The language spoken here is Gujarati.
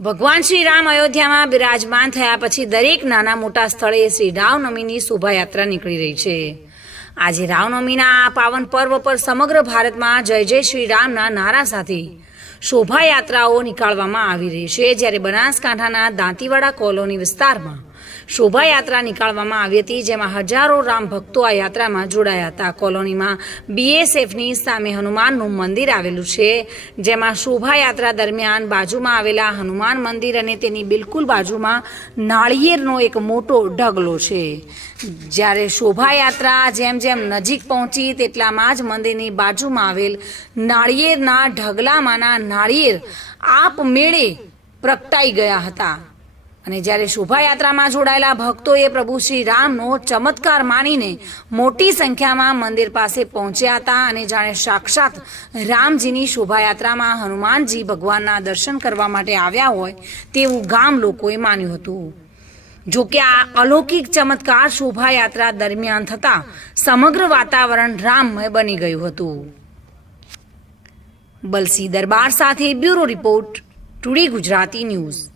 ભગવાન શ્રી રામ અયોધ્યામાં બિરાજમાન થયા પછી દરેક નાના મોટા સ્થળે શ્રી રામનવમીની શોભાયાત્રા નીકળી રહી છે. આજે રામનવમીના આ પાવન પર્વ પર સમગ્ર ભારતમાં જય જય શ્રી રામના નારા સાથે શોભાયાત્રાઓ નીકાળવામાં આવી રહી છે. જ્યારે બનાસકાંઠાના દાંતીવાડા કોલોની વિસ્તારમાં શોભાયાત્રા નીકાળવામાં આવી હતી, જેમાં હજારો રામ ભક્તો આ યાત્રામાં જોડાયા હતા. કોલોનીમાં બીએસએફની સામે હનુમાનનું મંદિર આવેલું છે, જેમાં શોભાયાત્રા દરમિયાન બાજુમાં આવેલા હનુમાન મંદિર અને તેની બિલકુલ બાજુમાં નાળિયેરનો એક મોટો ઢગલો છે. જ્યારે શોભાયાત્રા જેમ જેમ નજીક પહોંચી, તેટલામાં જ મંદિરની બાજુમાં આવેલ નાળિયેરના ઢગલામાંના નાળિયેર આપમેળે પ્રગટાઈ ગયા હતા. અને જ્યારે શોભાયાત્રામાં જોડાયેલા ભક્તોએ પ્રભુ શ્રી રામનો ચમત્કાર માનીને મોટી સંખ્યામાં મંદિર પાસે પહોંચ્યા હતા અને જાણે સાક્ષાત રામજીની શોભાયાત્રામાં હનુમાનજી ભગવાનના દર્શન કરવા માટે આવ્યા હોય તેવું ગામ લોકોએ માન્યું હતું. જો કે આ અલૌકિક ચમત્કાર શોભાયાત્રા દરમિયાન થતા સમગ્ર વાતાવરણ રામમય બની ગયું હતું. બલસી દરબાર સાથે bureau report, today Gujarati news.